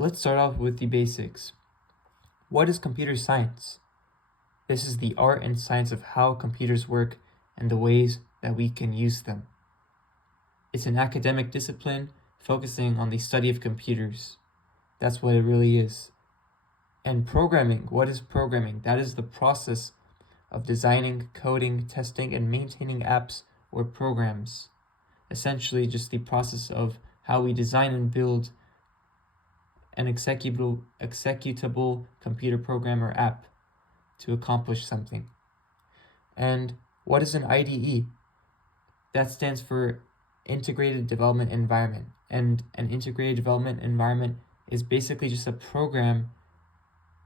Let's start off with the basics. What is computer science? This is the art and science of how computers work and the ways that we can use them. It's an academic discipline focusing on the study of computers. That's what it really is. And programming, what is programming? That is the process of designing, coding, testing, and maintaining apps or programs. Essentially, just the process of how we design and build an executable computer program or app to accomplish something. And what is an IDE? That stands for Integrated Development Environment. And an integrated development environment is basically just a program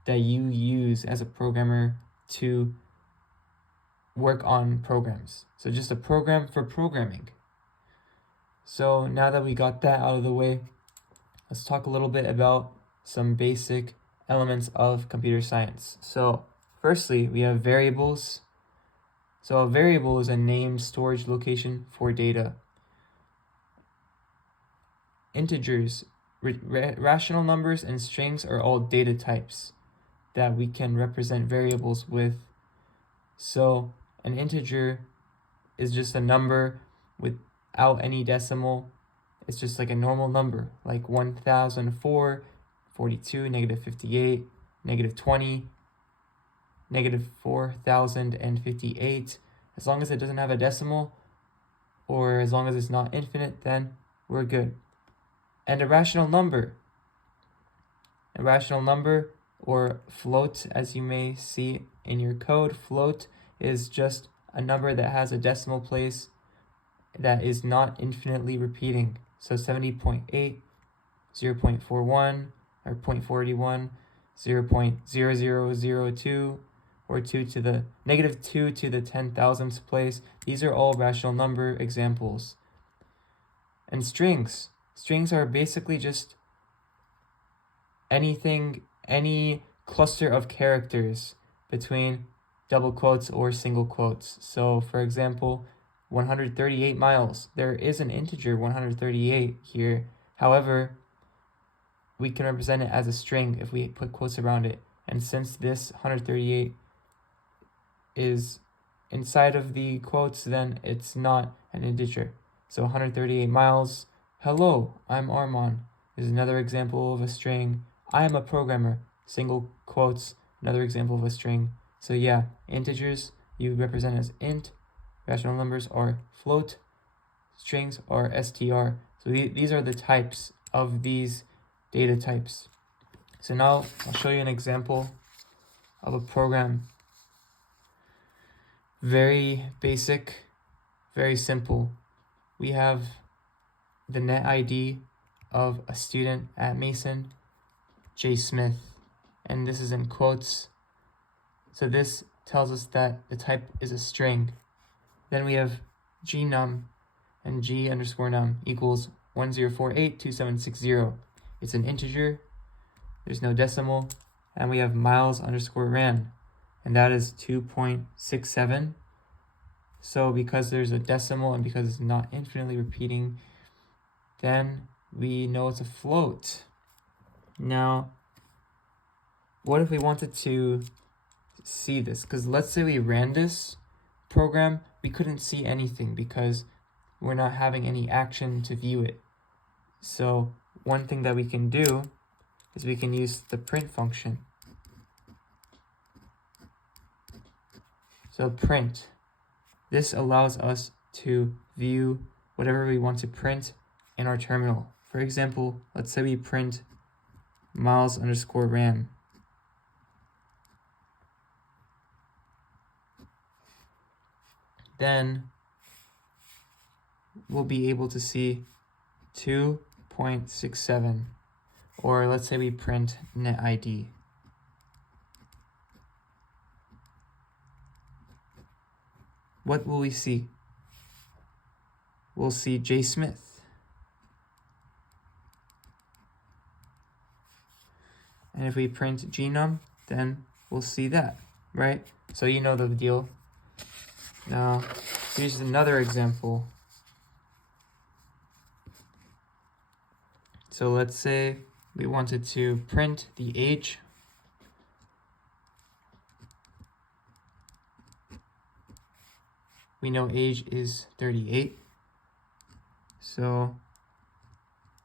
that you use as a programmer to work on programs. So just a program for programming. So now that we got that out of the way, let's talk a little bit about some basic elements of computer science. So firstly, we have variables. So a variable is a named storage location for data. Integers, rational numbers, and strings are all data types that we can represent variables with. So an integer is just a number without any decimal. It's just like a normal number, like 1004, 42, negative 58, negative 20, negative 4058. As long as it doesn't have a decimal, or as long as it's not infinite, then we're good. And a rational number. A rational number, or float, as you may see in your code, float is just a number that has a decimal place that is not infinitely repeating. So 70.8, 0.41, or 0.41, 0.0002, or 2 to the negative 2 to the 10,000th place. These are all rational number examples. And strings. Strings are basically just anything, any cluster of characters between double quotes or single quotes. So for example, 138 miles. There is an integer 138 here. However, we can represent it as a string if we put quotes around it. And since this 138 is inside of the quotes, then it's not an integer. So 138 miles. Hello, I'm Armon. Is another example of a string. I am a programmer. Single quotes, another example of a string. So yeah, integers you represent as int. Rational numbers are float. Strings are str. So these are the types of these data types. So now I'll show you an example of a program. Very basic, very simple. We have the net ID of a student at Mason, J. Smith, and this is in quotes. So this tells us that the type is a string. Then we have gnum, and g_num equals 10482760. It's an integer, there's no decimal, and we have miles_ran, and that is 2.67. So because there's a decimal and because it's not infinitely repeating, then we know it's a float. Now, what if we wanted to see this? Because let's say we ran this program, we couldn't see anything because we're not having any action to view it. So one thing that we can do is we can use the print function. So print. This allows us to view whatever we want to print in our terminal. For example, let's say we print miles_ran. Then we'll be able to see 2.67. Or let's say we print net ID. What will we see? We'll see J. Smith. And if we print gnum, then we'll see that, right? So you know the deal. Now, here's another example. So let's say we wanted to print the age. We know age is 38. So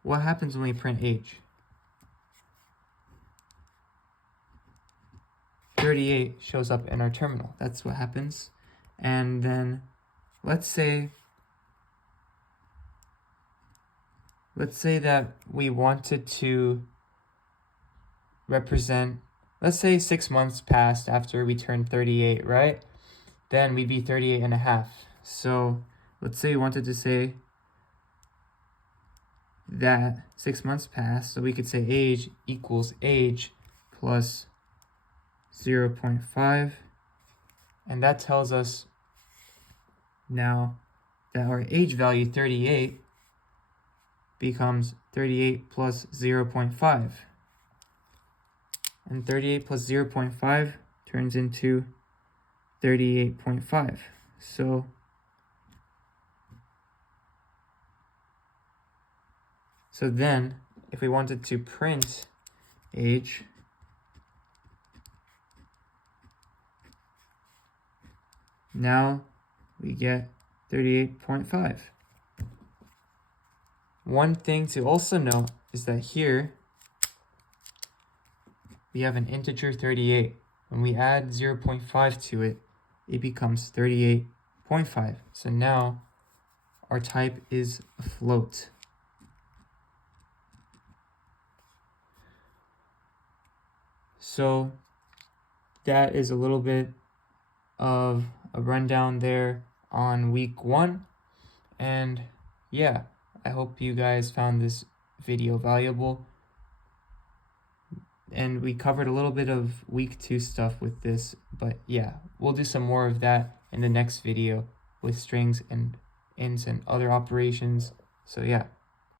what happens when we print age? 38 shows up in our terminal. That's what happens. And then let's say that we wanted to represent, let's say 6 months passed after we turned 38, right? Then we'd be 38 and a half. So let's say we wanted to say that 6 months passed, so we could say age equals age plus 0.5, and that tells us now that our age value 38 becomes 38 plus 0.5, and 38 plus 0.5 turns into 38.5. So then if we wanted to print age, now we get 38.5. One thing to also note is that here we have an integer 38. When we add 0.5 to it, it becomes 38.5. So now our type is a float. So that is a little bit of a rundown there on week 1. And yeah, I hope you guys found this video valuable. And we covered a little bit of week 2 stuff with this, but yeah, we'll do some more of that in the next video with strings and ints and other operations. So yeah.